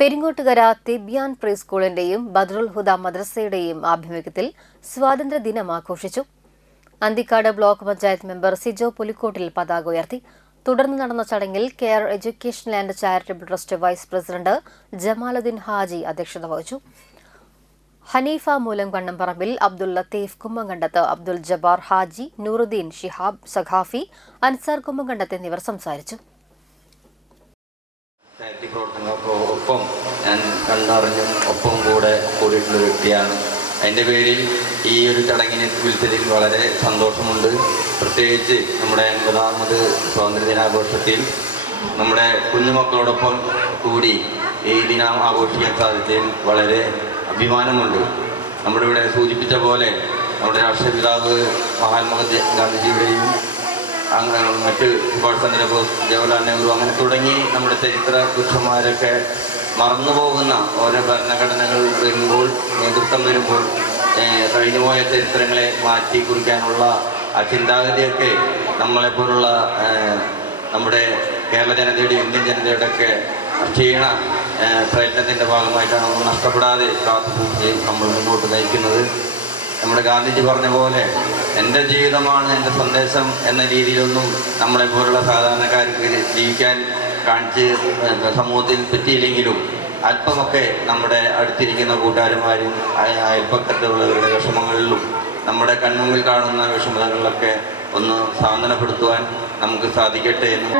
Peringottukara തിബ്യാൻ pre സ്കൂളിന്റെയും Badrul ഹുദ മദ്രസയുടെയും ആഭിമുഖ്യത്തിൽ സ്വാതന്ത്ര്യദിനം ആഘോഷിച്ചു. അന്തിക്കാട് ബ്ലോക്ക് പഞ്ചായത്ത് മെമ്പർ സിജോ പുലിക്കോട്ടിൽ പതാക ഉയർത്തി. തുടർന്ന് നടന്ന ചടങ്ങിൽ care education and charitable trust vice president Jamaluddin Haji അധ്യക്ഷത വഹിച്ചു. ഹനീഫ മൂലം കണ്ണംപറമ്പിൽ, അബ്ദുൽ ലത്തീഫ് കുമ്മങ്കണ്ടത്ത്, അബ്ദുൽ ജബ്ബാർ ഹാജി, നൂറുദ്ദീൻ ഷിഹാബ് സഖാഫി, അൻസാർ കുമ്മങ്കണ്ടത്ത് എന്നിവർ സംസാരിച്ചു. ചാരിറ്റി പ്രവർത്തനങ്ങൾക്കൊപ്പം ഞാൻ കണ്ടറിഞ്ഞും ഒപ്പം കൂടിയിട്ടുള്ള വ്യക്തിയാണ്. അതിൻ്റെ പേരിൽ ഈ ഒരു ചടങ്ങിനെ വിളിച്ചതിൽ വളരെ സന്തോഷമുണ്ട്. പ്രത്യേകിച്ച് നമ്മുടെ 80ാമത് സ്വാതന്ത്ര്യദിനാഘോഷത്തിൽ നമ്മുടെ കുഞ്ഞുമക്കളോടൊപ്പം കൂടി ഈ ദിനം ആഘോഷിക്കാൻ സാധിച്ചതിൽ വളരെ അഭിമാനമുണ്ട്. നമ്മുടെ ഇവിടെ സൂചിപ്പിച്ച പോലെ നമ്മുടെ രാഷ്ട്രപിതാവ് മഹാത്മാഗാന്ധിജിയുടെയും മറ്റ് സുഭാഷ് ചന്ദ്രബോസ്, ജവഹർലാൽ നെഹ്റു അങ്ങനെ തുടങ്ങി നമ്മുടെ ചരിത്ര പുരുഷന്മാരൊക്കെ മറന്നുപോകുന്ന ഓരോ ഭരണഘടനകൾ വരുമ്പോൾ, നേതൃത്വം വരുമ്പോൾ കഴിഞ്ഞുപോയ ചരിത്രങ്ങളെ മാറ്റി കുറിക്കാനുള്ള ആ ചിന്താഗതിയൊക്കെ നമ്മളെപ്പോലുള്ള നമ്മുടെ കേരള ജനതയുടെ, ഇന്ത്യൻ ജനതയുടെയൊക്കെ ക്ഷീണ പ്രയത്നത്തിൻ്റെ ഭാഗമായിട്ടാണ് ഒന്നും നഷ്ടപ്പെടാതെ കാത്തുസൂക്ഷിച്ച് നമ്മൾ മുന്നോട്ട് നയിക്കുന്നത്. നമ്മുടെ ഗാന്ധിജി പറഞ്ഞ പോലെ എൻ്റെ ജീവിതമാണ് എൻ്റെ സന്ദേശം എന്ന രീതിയിലൊന്നും നമ്മളെപ്പോലുള്ള സാധാരണക്കാർക്ക് ജീവിക്കാൻ കാണിച്ച് സമൂഹത്തിൽ പറ്റിയില്ലെങ്കിലും അല്പമൊക്കെ നമ്മുടെ അടുത്തിരിക്കുന്ന കൂട്ടുകാരന്മാരും അയൽപ്പക്കത്തുള്ളവരുടെ വിഷമങ്ങളിലും നമ്മുടെ കൺമുമ്പിൽ കാണുന്ന വിഷമതകളിലൊക്കെ ഒന്ന് സാന്ത്വനപ്പെടുത്തുവാൻ നമുക്ക് സാധിക്കട്ടെ എന്ന്